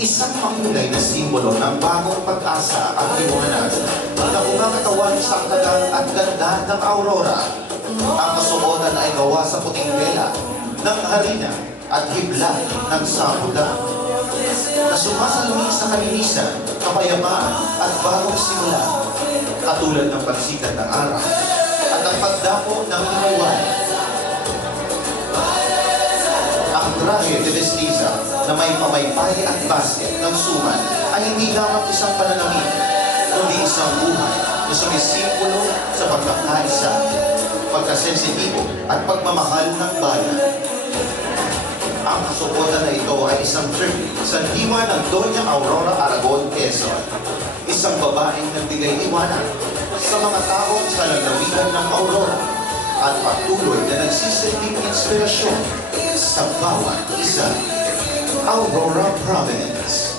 Isang makulay na simbolo ng bagong pag-asa at liwanag na kumakatawan sa tagal at ganda ng aurora. Ang kasuotan ay gawa sa puting tela ng harina at hibla ng samuda na sumasalamin sa kalinisan, kapayapaan at bagong simula, katulad ng pagsikat ng araw at ang pagdapo ng inuwan. Ang traje de vestiza na may pamaypay at basket ng suman ay hindi lamang isang pananamit, kundi isang buhay na sumisimbolo sa pagkakaisa, pagkasensitibo at pagmamahal ng bayan. Ang kasuotan na ito ay isang tribute sa diwa ng Doña Aurora Aragon Quezon, isang babaeng nagbigay liwanag sa mga tao sa lalawigan ng Aurora at patuloy na nagsisilbing inspirasyon sa bawat isa. Aurora Province.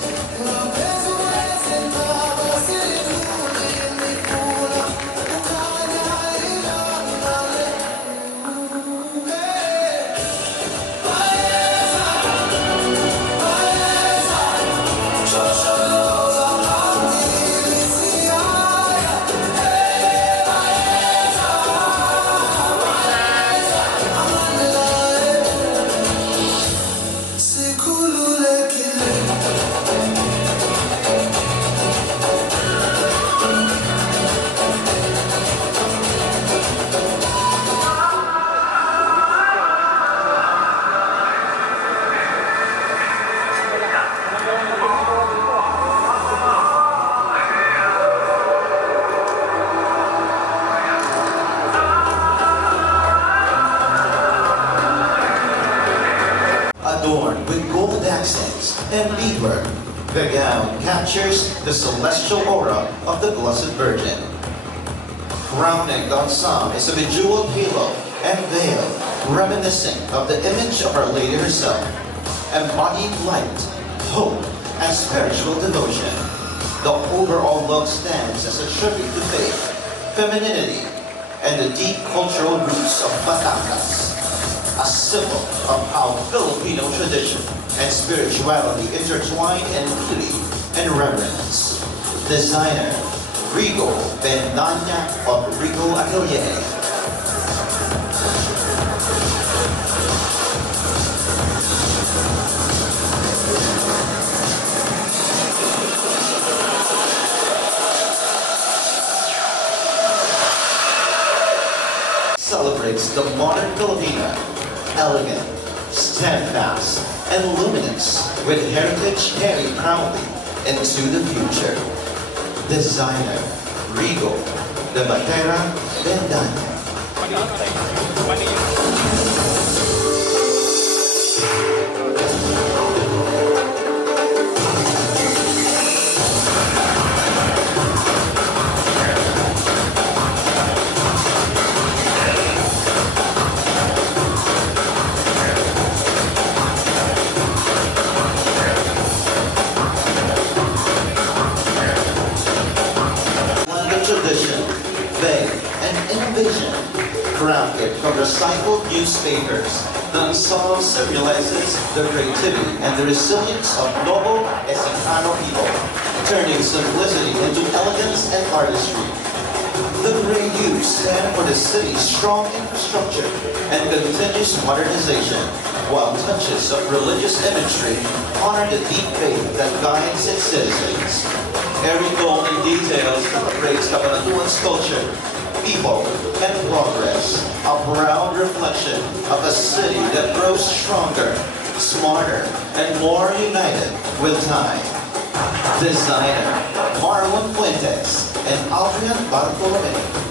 Adorned with gold accents and beadwork, the gown captures the celestial aura of the Blessed Virgin. Crowning the ensemble is a bejeweled halo and veil, reminiscent of the image of Our Lady herself, embodying light, hope, and spiritual devotion. The overall look stands as a tribute to faith, femininity, and the deep cultural roots of Batangas, a symbol of how Filipino tradition and spirituality intertwine in beauty and reverence. Designer Rigo Bendanya of Rigo Atelier. Celebrates the modern Filipina, elegant, steadfast, and luminous, with heritage carried proudly into the future. Designer Rigo de Batera Bendanya. Tradition, faith, and innovation. Crafted from recycled newspapers, the ensemble symbolizes the creativity and the resilience of noble Esicano people, turning simplicity into elegance and artistry. The gray hues stand for the city's strong infrastructure and continuous modernization, while touches of religious imagery honor the deep faith that guides its citizens. Every golden details portrays Cabanatuan's culture, people, and progress, a proud reflection of a city that grows stronger, smarter, and more united with time. Designer Marlon Fuentes and Adrian Bartolome.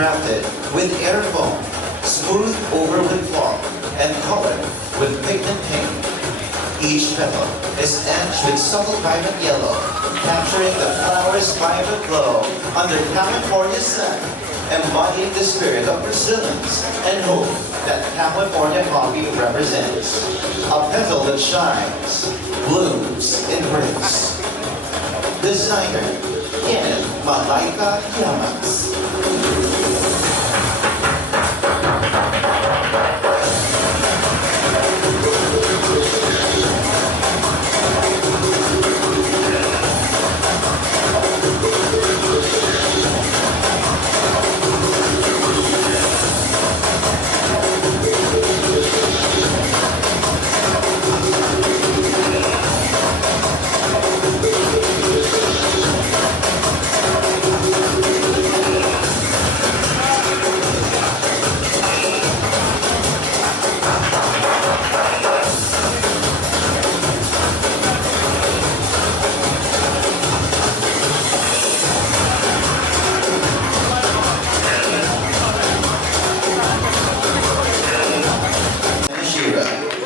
crafted with air foam, smooth over with cloth, and colored with pigment paint. Each petal is etched with subtle violet yellow, capturing the flower's vibrant glow under California sun, embodying the spirit of resilience and hope that California coffee represents. A petal that shines, blooms, and breaks. Designer, Kenneth Malaika Yamas.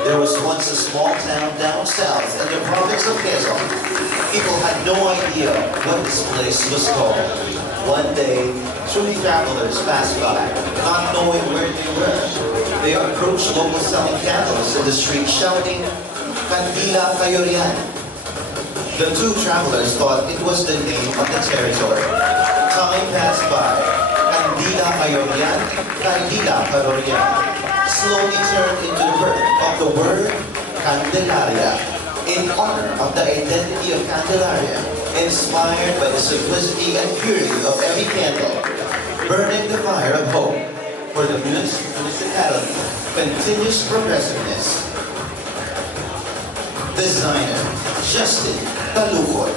There was once a small town down south in the province of Quezon. People had no idea what this place was called. One day, two travelers passed by, not knowing where they were. They approached locals selling candles in the street, shouting, "Kandila kayo riyan." The two travelers thought it was the name of the territory. Time passed by. Kandila kayo riyan, Kandila kayo riyan slowly turned into the birth of the word Candelaria, in honor of the identity of Candelaria, inspired by the simplicity and purity of every candle, burning the fire of hope for the municipality, continuous progressiveness. Designer, Justin Talukoy.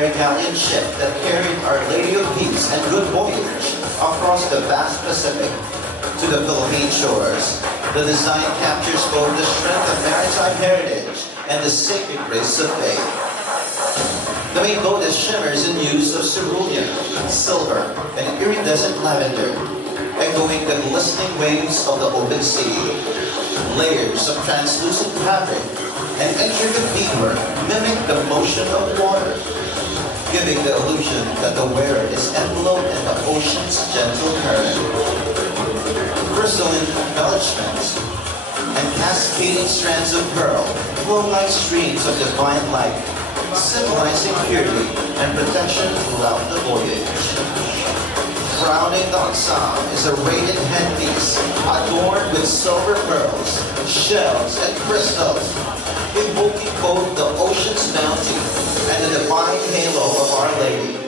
Italian ship that carried Our Lady of Peace and Good Voyage across the vast Pacific to the Philippine shores. The design captures both the strength of maritime heritage and the sacred grace of faith. The main boat is shimmers in use of cerulean, silver, and iridescent lavender, echoing the glistening waves of the open sea. Layers of translucent fabric and intricate beadwork mimic the motion of water, giving the illusion that the wearer is enveloped in the ocean's gentle current. Crystalline embellishments and cascading strands of pearl flow like streams of divine light, symbolizing purity and protection throughout the voyage. Crowning the ensemble is a radiant headpiece adorned with silver pearls, shells, and crystals, invoking both the ocean's bounty and the divine halo of Our Lady.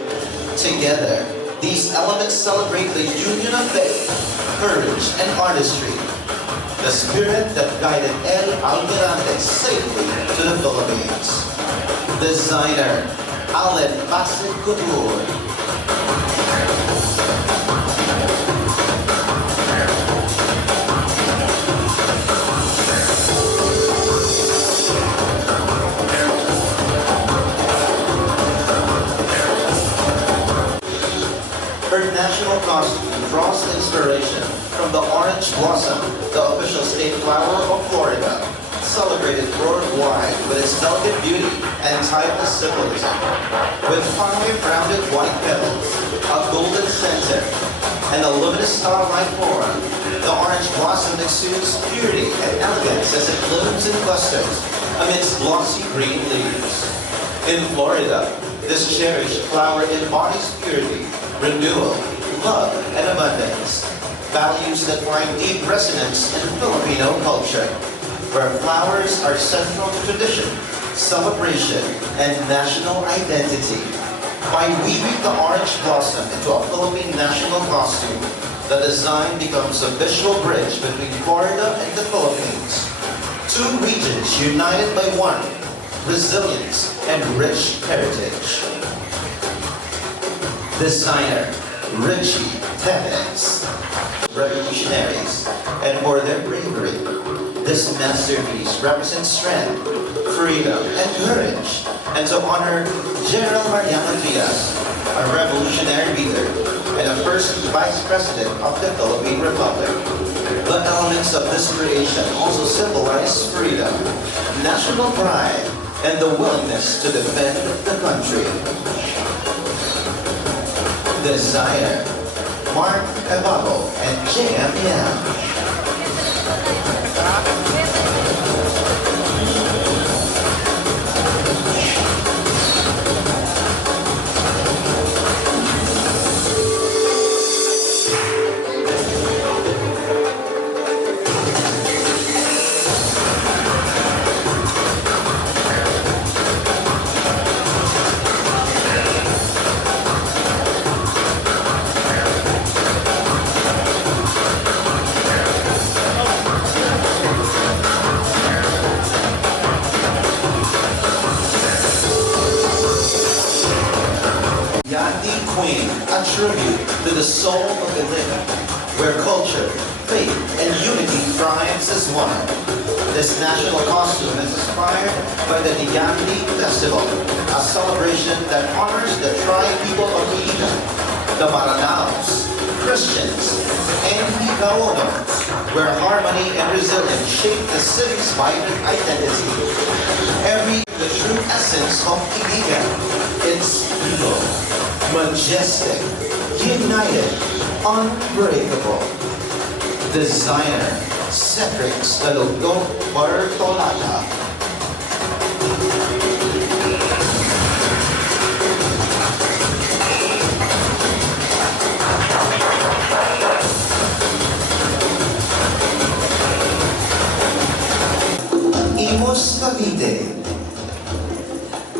Together, these elements celebrate the union of faith, courage, and artistry, the spirit that guided El Almirante safely to the Philippines. Designer, Alan Bassett Couture. Her national costume draws inspiration from the orange blossom, the official state flower of Florida, celebrated worldwide with its delicate beauty and timeless symbolism. With 5 rounded white petals, a golden center, and a luminous star-like aura, the orange blossom exudes purity and elegance as it blooms in clusters amidst glossy green leaves. In Florida, this cherished flower embodies purity, renewal, love, and abundance, values that find deep resonance in Filipino culture, where flowers are central to tradition, celebration, and national identity. By weaving the orange blossom into a Philippine national costume, the design becomes a visual bridge between Florida and the Philippines. 2 regions united by one, resilience and rich heritage. Designer Richie Tevez, revolutionaries, and for their bravery. This masterpiece represents strength, freedom, and courage. And to honor General Mariano Diaz, a revolutionary leader and a first Vice President of the Philippine Republic. The elements of this creation also symbolize freedom, national pride, and the willingness to defend the country. Designer Mark Evabo and J.M. Yam. Queen, a tribute to the soul of Aveline, where culture, faith, and unity thrives as one. This national costume is inspired by the Yandi Festival, a celebration that honors the tribe people of Eden, the Maranaos, Christians, and Higaonos, where harmony and resilience shape the city's vibrant identity. The true essence of Iligan, its people. Majestic, united, unbreakable. Designer Cedric Salugdo Bartolata. Imos Cavite.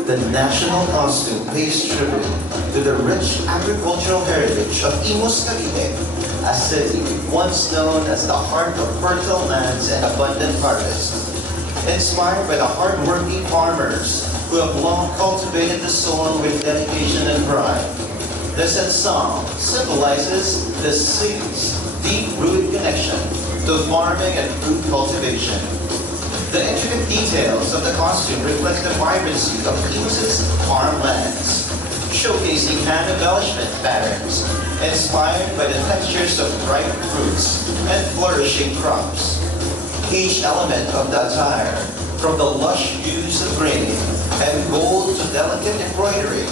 The national costume pays tribute to the rich agricultural heritage of Imos Cavite, a city once known as the heart of fertile lands and abundant harvests. Inspired by the hard-working farmers who have long cultivated the soil with dedication and pride, this ensemble symbolizes the city's deep-rooted connection to farming and food cultivation. The intricate details of the costume reflect the vibrancy of Imos' farmlands, showcasing hand embellishment patterns inspired by the textures of ripe fruits and flourishing crops. Each element of the attire, from the lush hues of green and gold to delicate embroidery,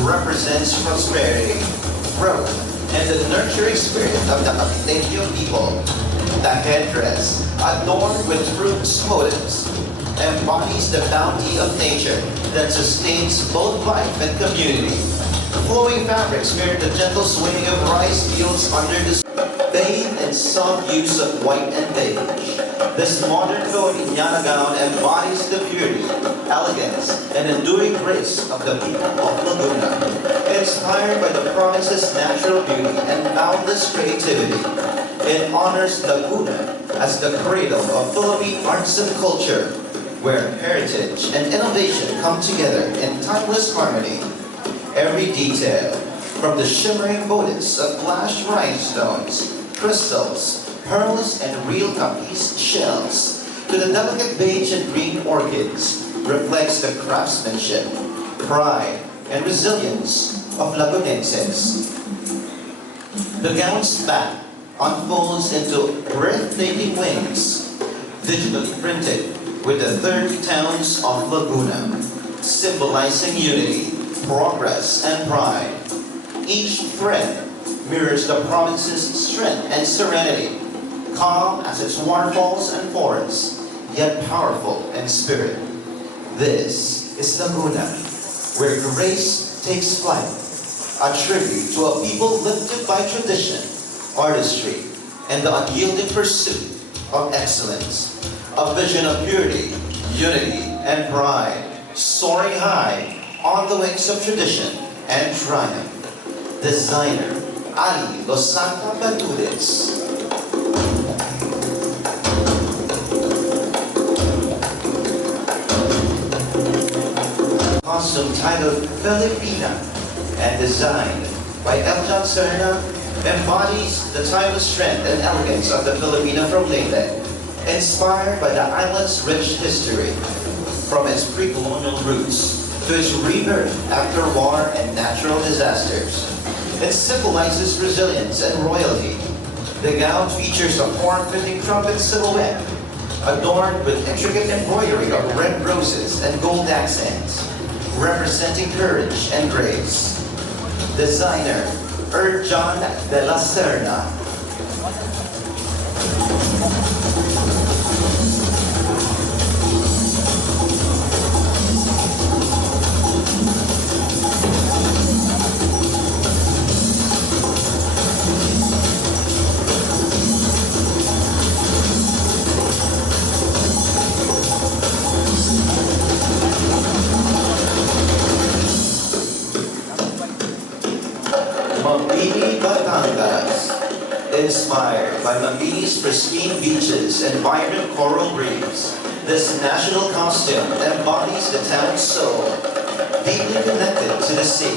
represents prosperity, growth, and the nurturing spirit of the Caviteño people. The headdress, adorned with fruits motifs, embodies the bounty of nature that sustains both life and community. Flowing fabrics mirror the gentle swaying of rice fields under the bathed in soft use of white and beige. This modern Filipiniana gown embodies the beauty, elegance, and enduring grace of the people of Laguna. Inspired by the province's natural beauty and boundless creativity, it honors Laguna as the cradle of Philippine arts and culture, where heritage and innovation come together in timeless harmony. Every detail, from the shimmering motifs of flashed rhinestones, crystals, pearls, and real Capiz shells, to the delicate beige and green orchids, reflects the craftsmanship, pride, and resilience of Lagunenses. The gown's back unfolds into breathtaking wings, digitally printed, with the 30 towns of Laguna, symbolizing unity, progress, and pride. Each thread mirrors the province's strength and serenity, calm as its waterfalls and forests, yet powerful in spirit. This is Laguna, where grace takes flight, a tribute to a people lifted by tradition, artistry, and the unyielding pursuit of excellence. A vision of purity, unity, and pride, soaring high on the wings of tradition and triumph. Designer Ali Losanta Bermudez. Costume titled Filipina and designed by Eljan Serna embodies the timeless strength and elegance of the Filipina from Leyte, inspired by the island's rich history, from its pre-colonial roots to its rebirth after war and natural disasters. It symbolizes resilience and royalty. The gown features a form-fitting trumpet silhouette, adorned with intricate embroidery of red roses and gold accents, representing courage and grace. Designer Erjan de la Serna. Inspired by Mabini's pristine beaches and vibrant coral reefs, this national costume embodies the town's soul, deeply connected to the sea.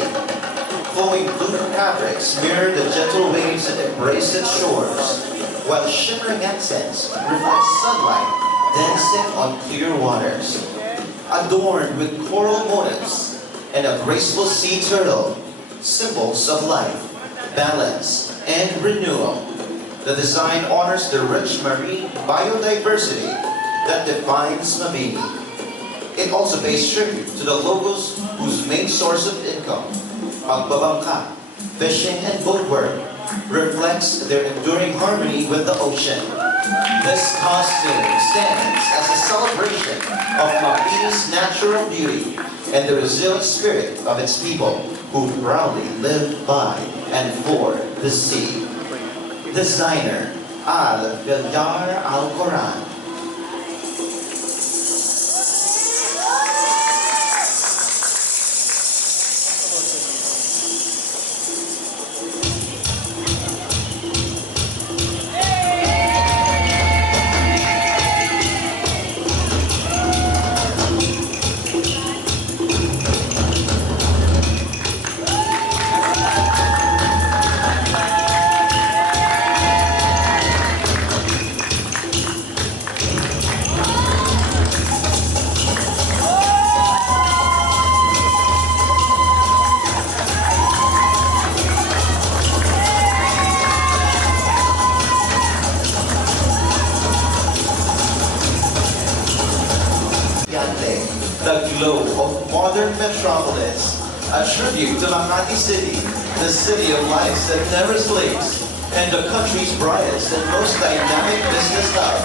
Flowing blue fabrics mirror the gentle waves that embrace its shores, while shimmering accents reflect sunlight dancing on clear waters. Adorned with coral motifs and a graceful sea turtle, symbols of life, balance, and renewal. The design honors the rich marine biodiversity that defines Mabini. It also pays tribute to the locals whose main source of income, pagbabangka, fishing, and boat work, reflects their enduring harmony with the ocean. This costume stands as a celebration of Mabini's natural beauty and the resilient spirit of its people who proudly live by and for the sea. Designer Al-Bilyar Al-Quran. The glow of modern metropolis, a tribute to Makati City, the city of lights that never sleeps, and the country's brightest and most dynamic business hub.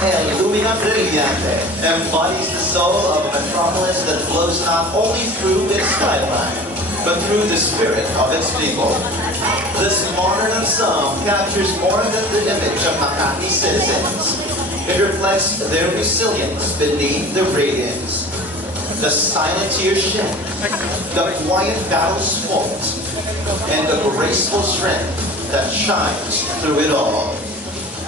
El Lumina Brillante embodies the soul of a metropolis that flows not only through its skyline, but through the spirit of its people. This modern ensemble captures more than the image of Makati citizens. It reflects their resilience beneath the radiance. The silent tears shed, the quiet battles fought, and the graceful strength that shines through it all.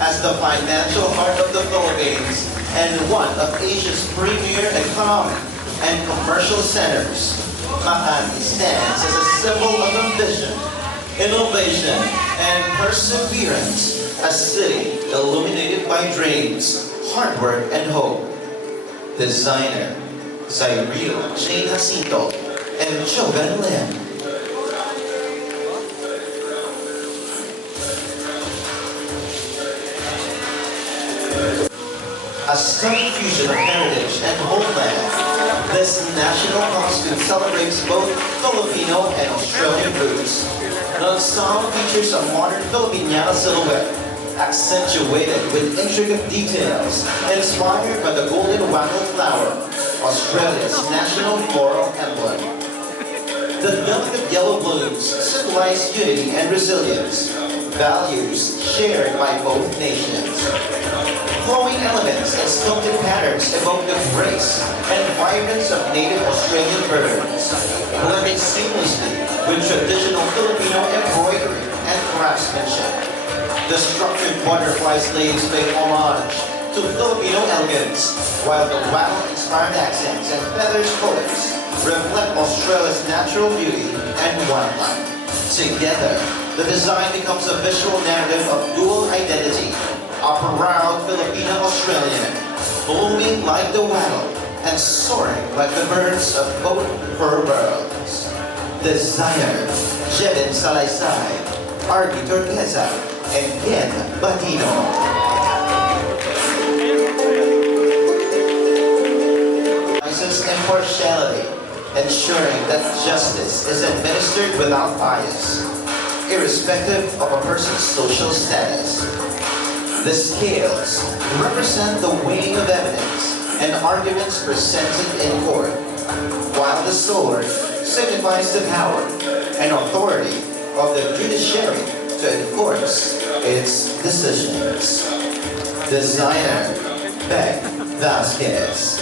As the financial heart of the Philippines and one of Asia's premier economic and commercial centers, Makati stands as a symbol of ambition, innovation, and perseverance. A city illuminated by dreams, hard work, and hope. Designer Zairil Jane Jacinto and Jovan Lim. A stunning fusion of heritage and homeland, this national costume celebrates both Filipino and Australian roots. The ensemble features a modern Filipiniana silhouette, accentuated with intricate details, inspired by the golden wattle flower, Australia's national floral emblem. The delicate yellow blooms symbolize unity and resilience, values shared by both nations. Flowing elements and sculpted patterns evoke the grace and vibrance of native Australian birds, blending seamlessly with traditional Filipino embroidery and craftsmanship. The structured butterfly sleeves pay homage to Filipino elegance, while the wattle-inspired accents and feathers colors reflect Australia's natural beauty and wildlife. Together, the design becomes a visual narrative of dual identity, a proud Filipino-Australian, blooming like the wattle and soaring like the birds of both her worlds. Designer, Jevin Salaysay, Arby Turquesa, and Ken Batino. Impartiality, ensuring that justice is administered without bias, irrespective of a person's social status. The scales represent the weighing of evidence and arguments presented in court, while the sword signifies the power and authority of the judiciary to enforce its decisions. Designer, Beck Vasquez.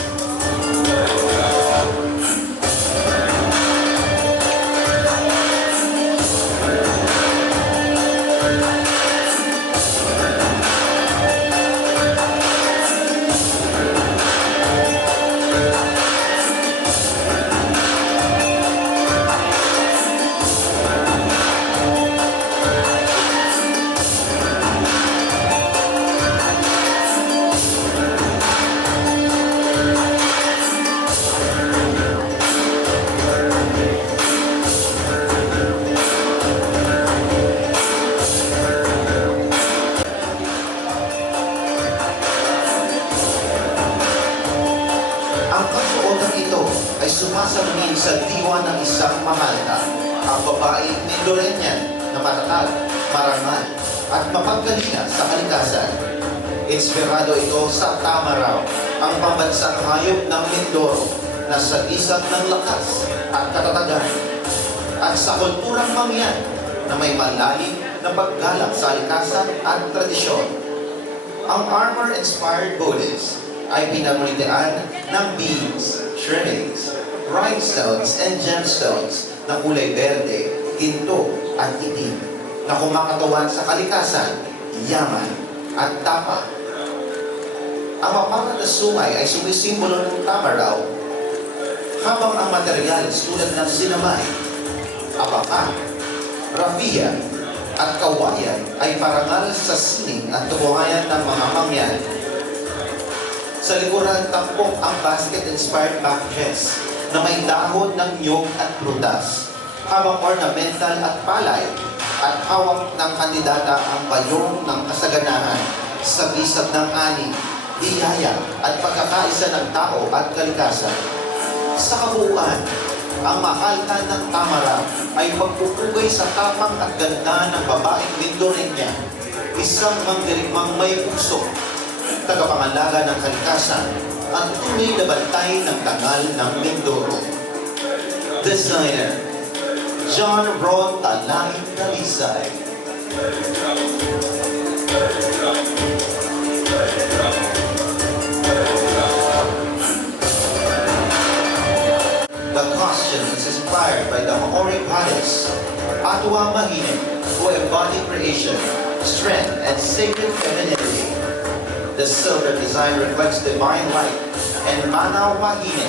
Sumasalamin sa diwa ng isang mahalta, ang babaeng Mindorenian na matatag, marangal, at mapagkalinga sa kalikasan. Inspirado ito sa Tamaraw, ang pambansang hayop ng Mindoro na sagisag ng lakas at katatagan, at sa kulturang Mangyan na may malalim na paggalang sa kalikasan at tradisyon. Ang armor-inspired bodies ay pinamulitian ng beads, trimmings, rhinestones and gemstones na kulay berde, ginto at itim na kumakatawan sa kalikasan, yaman at tapa. Ang mapangat na sungay ay sumisimbolo ng Tamaraw, habang ang materyales tulad ng sinamay, apaka, rafiya at kawayan ay parangal sa sining at kabuhayan ng mga Mangyan. Sa likuran tampok ang basket-inspired back dress na may dahon ng niyog at prutas, habang ornamental at palay at hawak ng kandidata ang bayong ng kasaganahan sa bisag ng ani, biyaya at pagkakaisa ng tao at kalikasan. Sa kabuuan, ang mahalta ng Tamaraw ay pagpupugay sa tapang at ganda ng babaeng Mindorenya, isang mangdirigmang may puso, tagapangalaga ng kalikasan, at tunay na bantay ng dangal ng Mindoro. Designer, John Ron Talay Dalisay. The costume is inspired by the Maori goddess, Atua Mahine, who embodied creation, strength, and sacred femininity. The silver design reflects divine light, and Mana Wahine,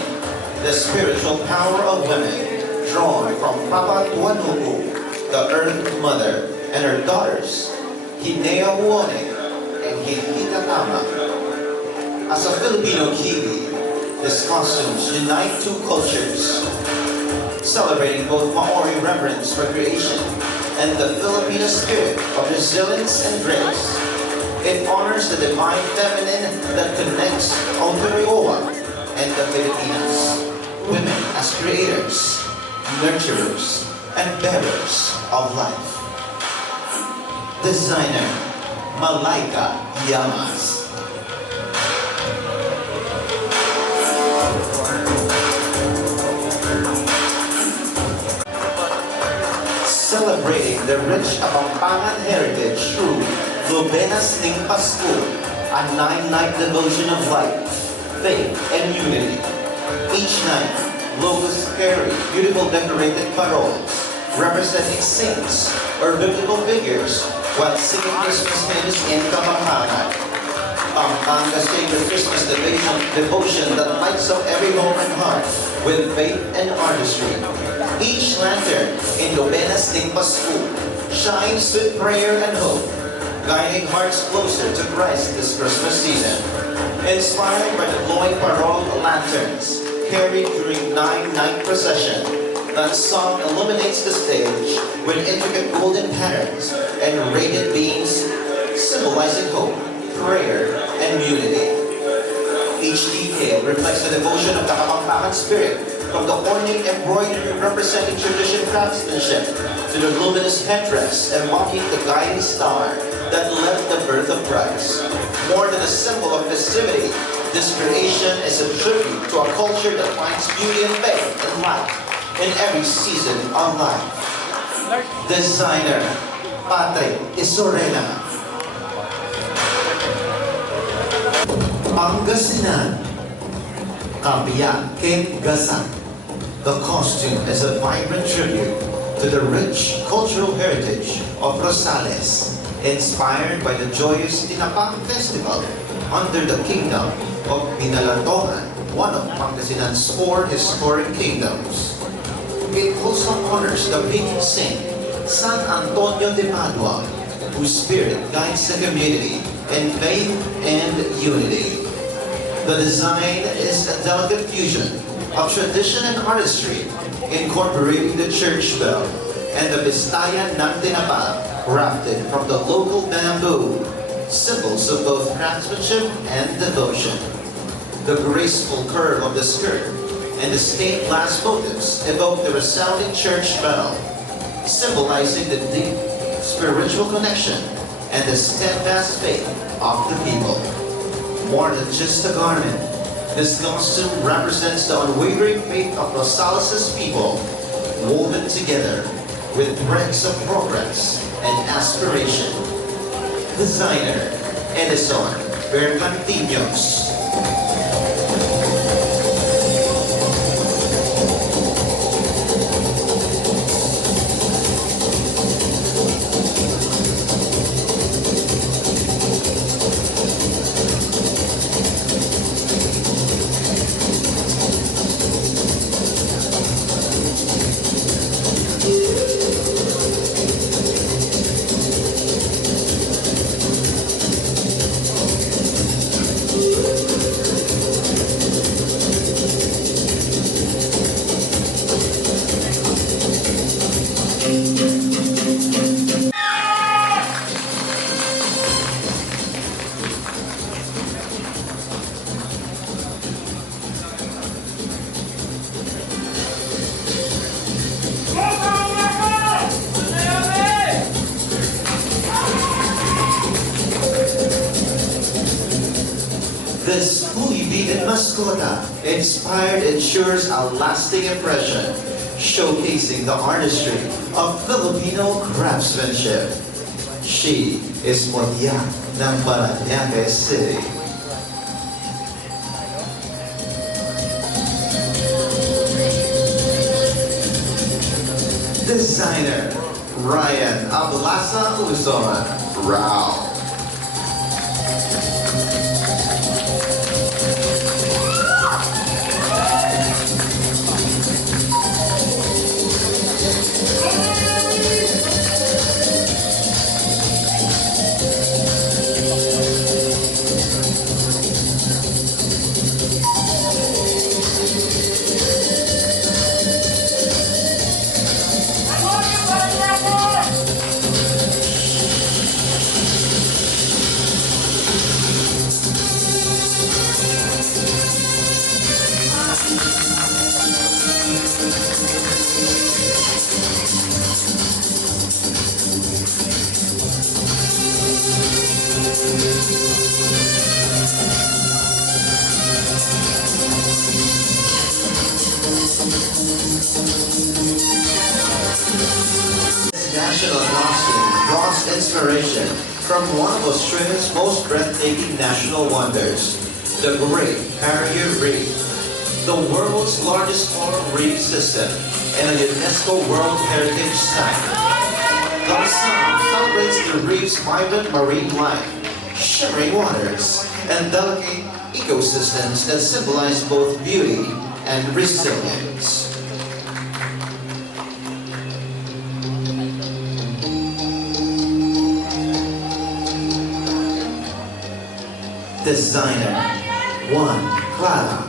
the spiritual power of women, drawn from Papa Tuanuku, the Earth Mother, and her daughters, Hinea Huone and Hihita Tama. As a Filipino Kiwi, these costumes unite two cultures, celebrating both Maori reverence for creation and the Filipino spirit of resilience and grace. It honors the divine feminine that connects Ontarioa and the Pilipinas. Women as creators, nurturers, and bearers of life. Designer Malaika Yamas. Celebrating the rich Kapampangan heritage through Novenas ng Pasko, a 9-night devotion of light, faith, and unity. Each night, logos carry beautiful decorated paroles representing saints or biblical figures while singing Christmas hymns in Kapampangan. Pampanga's sacred Christmas devotion that lights up every home and heart with faith and artistry. Each lantern in Novenas ng Pasko shines with prayer and hope, guiding hearts closer to Christ this Christmas season. Inspired by the glowing parole lanterns carried during 9-night procession, that song illuminates the stage with intricate golden patterns and radiant beams symbolizing hope, prayer, and unity. Each detail reflects the devotion of the Kapampangan spirit, from the ornate embroidery representing traditional craftsmanship to the luminous headdress embodying the guiding star that led the birth of Christ. More than a symbol of festivity, this creation is a tribute to a culture that finds beauty and faith and light in every season of life. Designer Patrick Isorena. Pangasinan Kabiyak Kate Gazak. The costume is a vibrant tribute to the rich cultural heritage of Rosales, inspired by the joyous Tinapang Festival under the kingdom of Pinalantongan, one of Pangasinan's 4 historic kingdoms. It also honors the patron saint, San Antonio de Padua, whose spirit guides the community in faith and unity. The design is a delicate fusion of tradition and artistry, incorporating the church bell and the Bistayan ng Tinapa, crafted from the local bamboo, symbols of both craftsmanship and devotion. The graceful curve of the skirt and the stained glass motifs evoke the resounding church bell, symbolizing the deep spiritual connection and the steadfast faith of the people. More than just a garment, this costume represents the unwavering faith of Rosales' people, woven together with threads of progress and aspiration. Designer Edison Bergantinos. This fully beaded mascota inspired ensures a lasting impression, showcasing the artistry of Filipino craftsmanship. She is Mutya ng Magallanes City. Designer Ryan Ablasa Luzon. Rao. celebration from one of Australia's most breathtaking national wonders, the Great Barrier Reef, the world's largest coral reef system and a UNESCO World Heritage Site. The sun celebrates the reef's vibrant marine life, shimmering waters, and delicate ecosystems that symbolize both beauty and resilience. Designer Juan City.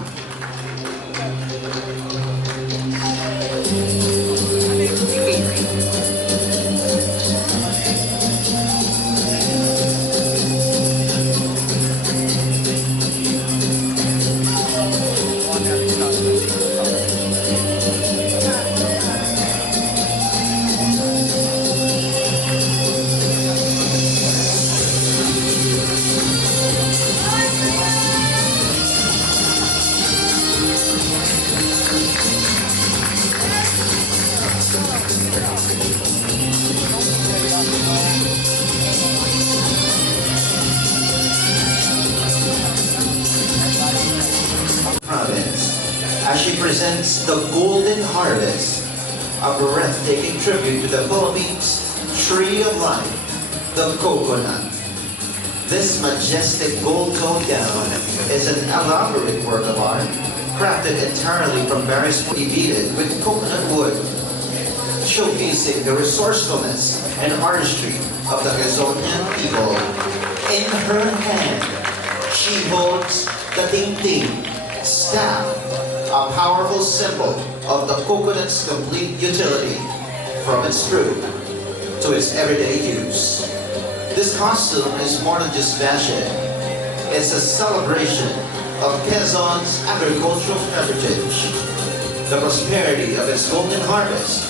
As she presents the Golden Harvest, a breathtaking tribute to the Philippines tree of life, the coconut. This majestic gold-toned gown is an elaborate work of art, crafted entirely from various beaded with coconut wood, showcasing the resourcefulness and artistry of the Quezonian people. In her hand, she holds the ting-ting, staff, a powerful symbol of the coconut's complete utility, from its fruit to its everyday use. This costume is more than just fashion. It's a celebration of Quezon's agricultural heritage, the prosperity of its golden harvest,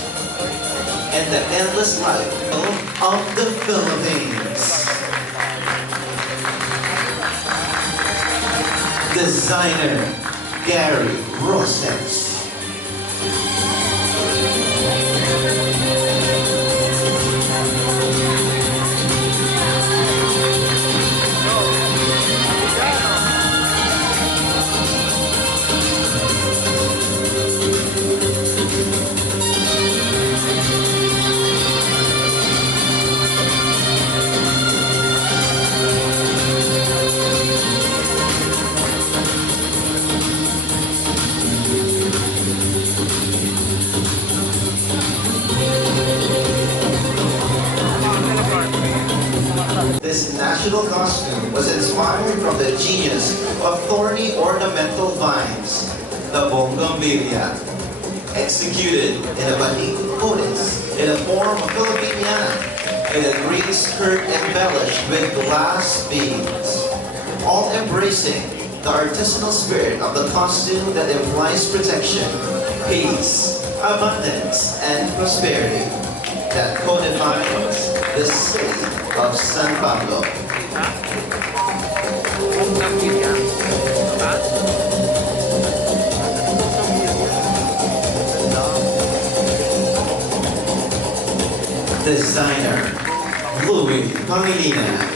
and the endless life of the Philippines. Designer Galerie Roses. This national costume was inspired from the genius of thorny ornamental vines, the bougainvillea, executed in a batik codice in the form of Filipiniana, in a green skirt embellished with glass beads, all embracing the artisanal spirit of the costume that implies protection, peace, abundance, and prosperity that codifies the city of San Pablo. Designer Louis Pangilinan.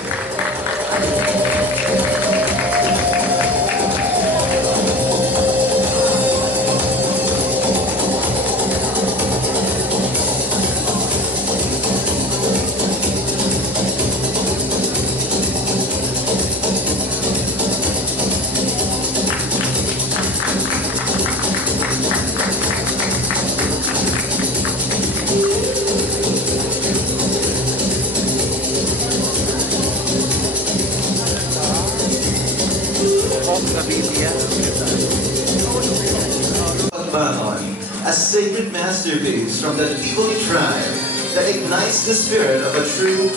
A sacred masterpiece from the Tivoli tribe that ignites the spirit of a true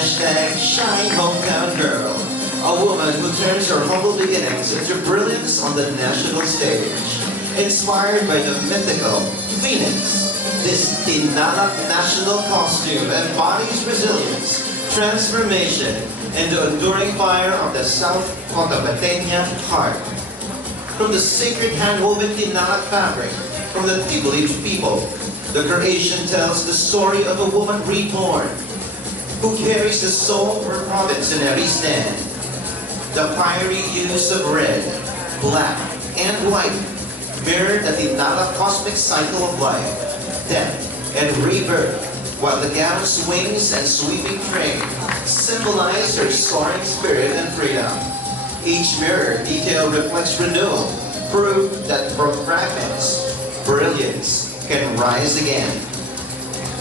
#Shine Hometown Girl, a woman who turns her humble beginnings into brilliance on the national stage. Inspired by the mythical Phoenix, this Tinalak national costume embodies resilience, transformation, and the enduring fire of the South Cotabateña heart. From the sacred hand-woven Tinalak fabric, from the Tivoli people, the creation tells the story of a woman reborn, who carries the soul for province in every stand. The fiery hues of red, black, and white mirror the Dinala cosmic cycle of life, death, and rebirth, while the gown's wings and sweeping train symbolize her soaring spirit and freedom. Each mirror detail reflects renewal, proof that from fragments, brilliance can rise again.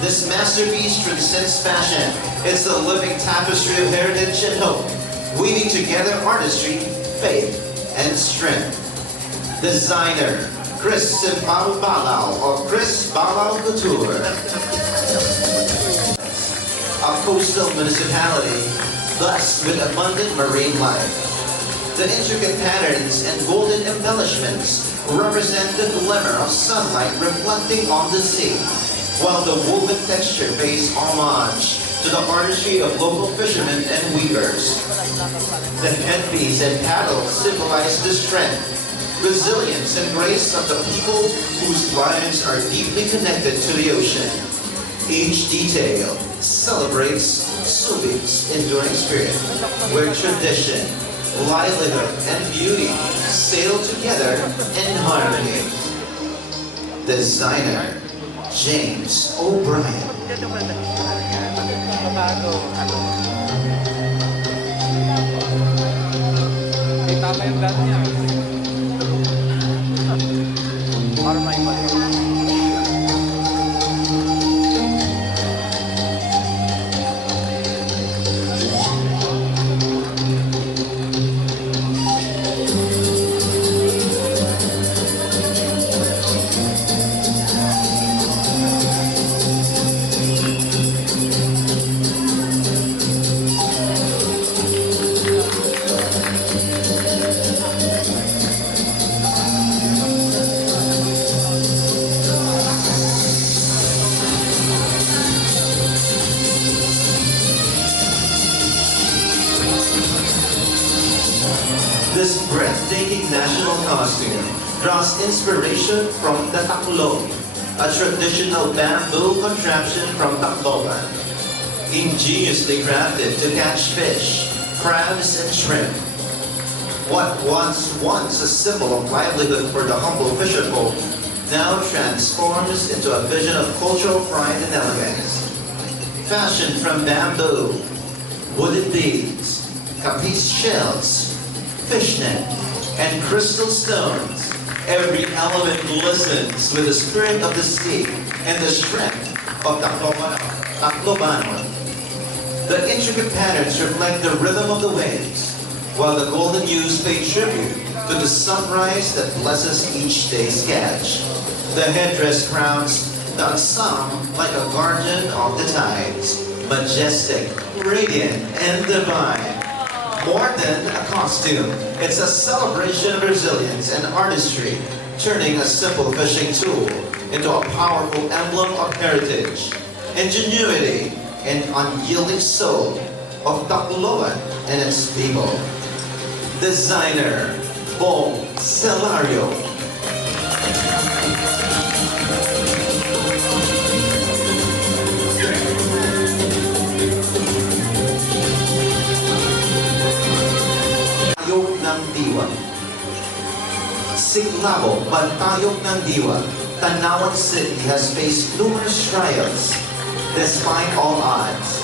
This masterpiece transcends fashion. It's a living tapestry of heritage and hope, weaving together artistry, faith, and strength. Designer Chris Balao of Chris Balao Couture. A coastal municipality blessed with abundant marine life. The intricate patterns and golden embellishments represent the glimmer of sunlight reflecting on the sea, while the woven texture pays homage to the artistry of local fishermen and weavers. The headpiece and paddle symbolize the strength, resilience, and grace of the people whose lives are deeply connected to the ocean. Each detail celebrates Subic enduring spirit, where tradition, livelihood, and beauty sail together in harmony. Designer James O'Brien. Tama yung dati niya. Para may This breathtaking national costume draws inspiration from the taklo, a traditional bamboo contraption from Tacloban, ingeniously crafted to catch fish, crabs, and shrimp. What was once a symbol of livelihood for the humble fisherfolk now transforms into a vision of cultural pride and elegance. Fashioned from bamboo, wooden beads, capiz shells, fishnet, and crystal stones, every element glistens with the spirit of the sea and the strength of Taclobano. The intricate patterns reflect the rhythm of the waves, while the golden hues pay tribute to the sunrise that blesses each day's catch. The headdress crowns the ensemble like a guardian of the tides, majestic, radiant, and divine. More than a costume, it's a celebration of resilience and artistry, turning a simple fishing tool into a powerful emblem of heritage, ingenuity, and unyielding soul of Tacloban and its people. Designer Bong Celario. Pantayog ng Diwa. Siglabo, Pantayog ng Diwa, Tanawan City has faced numerous trials despite all odds.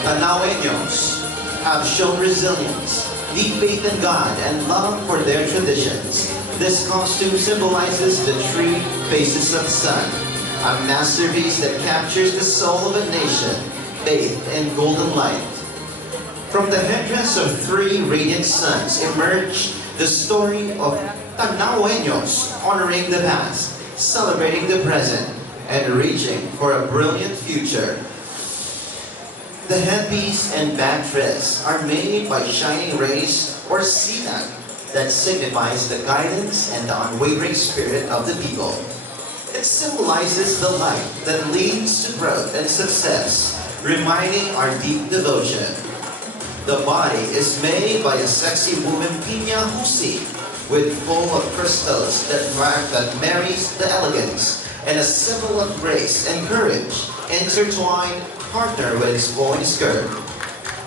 Tanaweños have shown resilience, deep faith in God, and love for their traditions. This costume symbolizes the three faces of the sun, a masterpiece that captures the soul of a nation, bathed in golden light. From the headdress of three radiant suns emerged the story of Tanaweños, honoring the past, celebrating the present, and reaching for a brilliant future. The headpiece and back dress are made by shining rays or sinag that signifies the guidance and the unwavering spirit of the people. It symbolizes the light that leads to growth and success, reminding our deep devotion. The body is made by a sexy woman, Piña Husi, with full of crystals that marries the elegance and a symbol of grace and courage, intertwined partner with its flowing skirt,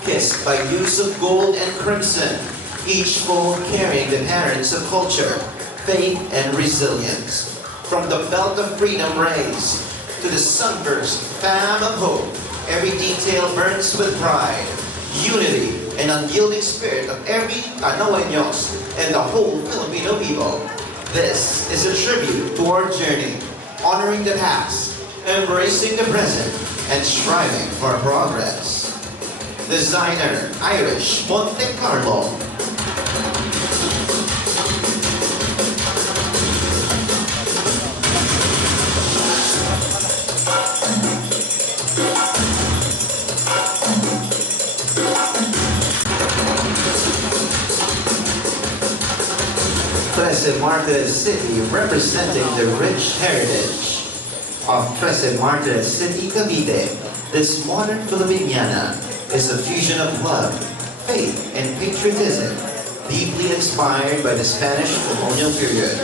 kissed by use of gold and crimson, each fold carrying the patterns of culture, faith, and resilience. From the belt of freedom raised to the sunburst fam of hope, every detail burns with pride, unity, and unyielding spirit of every Anoeños and the whole Filipino people. This is a tribute to our journey, honoring the past, embracing the present, and striving for progress. Designer Irish Monte Carlo. Trece Martires City, representing the rich heritage of Trece Martires City, Cavite. This modern Filipiniana is a fusion of love, faith, and patriotism, deeply inspired by the Spanish colonial period.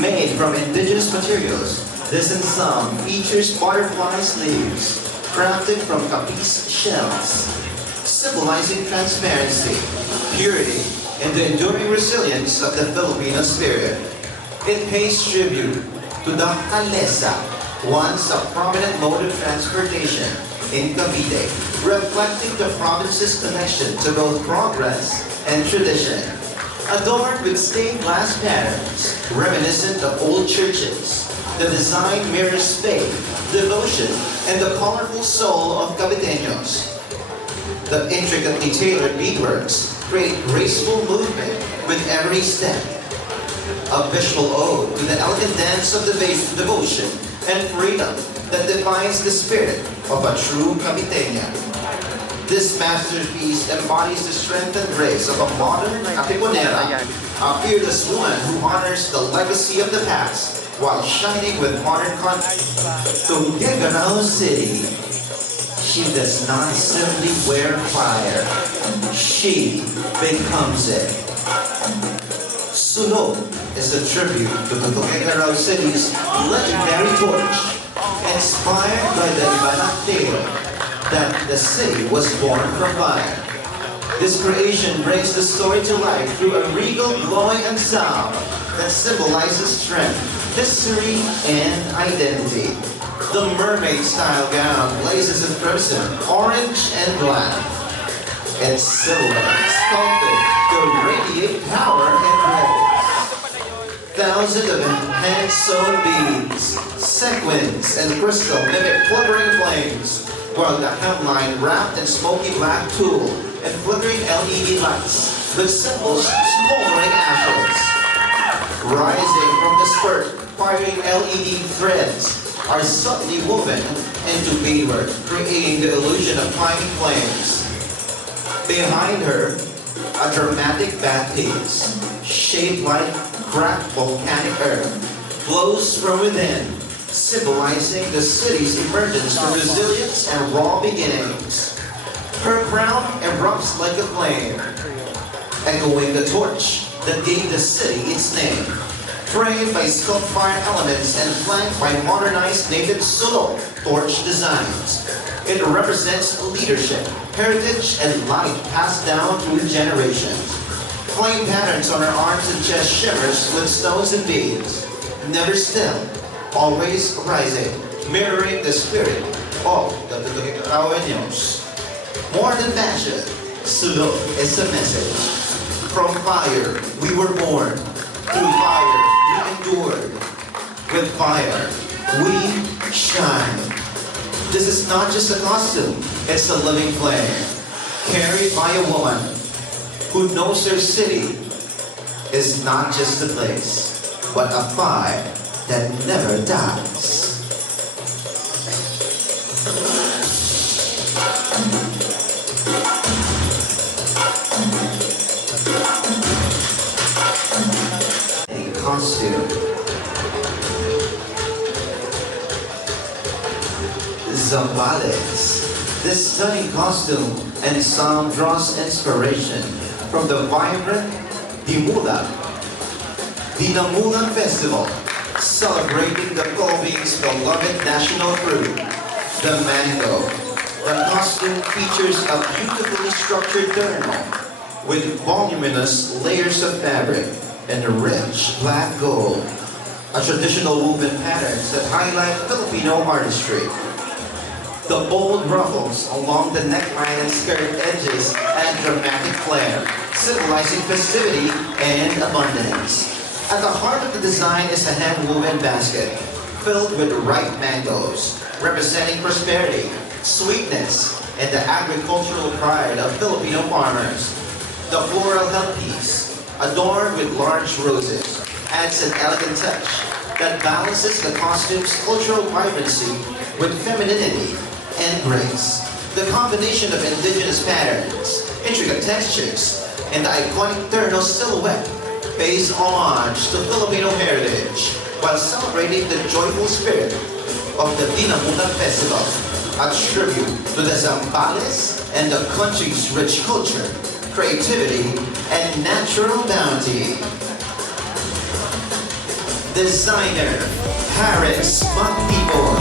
Made from indigenous materials, this ensemble features butterfly sleeves crafted from capiz shells, symbolizing transparency, purity, and the enduring resilience of the Filipino spirit. It pays tribute to the Calesa, once a prominent mode of transportation in Cavite, reflecting the province's connection to both progress and tradition. Adorned with stained glass patterns, reminiscent of old churches, the design mirrors faith, devotion, and the colorful soul of Caviteños. The intricately tailored beadworks create graceful movement with every step. A visual ode to the elegant dance of devotion and freedom that defines the spirit of a true Caviteña. This masterpiece embodies the strength and grace of a modern Katipunera, a fearless woman who honors the legacy of the past while shining with modern confidence. To Galerie City, she does not simply wear fire, she becomes it. Sulok is a tribute to Galerie City's legendary torch, inspired by the Ibanak tale that the city was born from fire. This creation brings the story to life through a regal glowing ensemble that symbolizes strength, history, and identity. The mermaid-style gown blazes in crimson, orange, and black. Its silhouette sculpted to radiate power and grace. Thousands of hand-sewn beads, sequins, and crystal mimic fluttering flames, while the hemline wrapped in smoky black tulle and flickering LED lights with simple smoldering ashes. Rising from the skirt, firing LED threads are subtly woven into beadwork, creating the illusion of climbing flames. Behind her, a dramatic bathpiece, shaped like cracked volcanic earth, glows from within, symbolizing the city's emergence from resilience and raw beginnings. Her crown erupts like a flame, echoing the torch that gave the city its name. Framed by sculpt fire elements and flanked by modernized native Sulok torch designs, it represents leadership, heritage, and light passed down through generations. Flame patterns on her arms and chest shimmers with stones and beads, never still, always rising, mirroring the spirit of the Anoeños. More than fashion, Sulok is a message. From fire, we were born. Through fire, we endured. With fire, we shine. This is not just a costume, it's a living flame, carried by a woman who knows her city is not just a place, but a fire that never dies. Costume. Zambales. This stunning costume ensemble draws inspiration from the vibrant Dimulan Festival, celebrating the Philippines' beloved national fruit, the mango. The costume features a beautifully structured terno with voluminous layers of fabric and rich black gold. A traditional woven patterns that highlight Filipino artistry. The bold ruffles along the neckline and skirt edges add dramatic flair, symbolizing festivity and abundance. At the heart of the design is a hand-woven basket filled with ripe mangoes, representing prosperity, sweetness, and the agricultural pride of Filipino farmers. The floral headpiece, adorned with large roses, adds an elegant touch that balances the costume's cultural vibrancy with femininity and grace. The combination of indigenous patterns, intricate textures, and the iconic terno silhouette pays homage to Filipino heritage while celebrating the joyful spirit of the Dinamutan Festival, a tribute to the Zambales and the country's rich culture, creativity, and natural bounty. Designer, Paris Magtipon.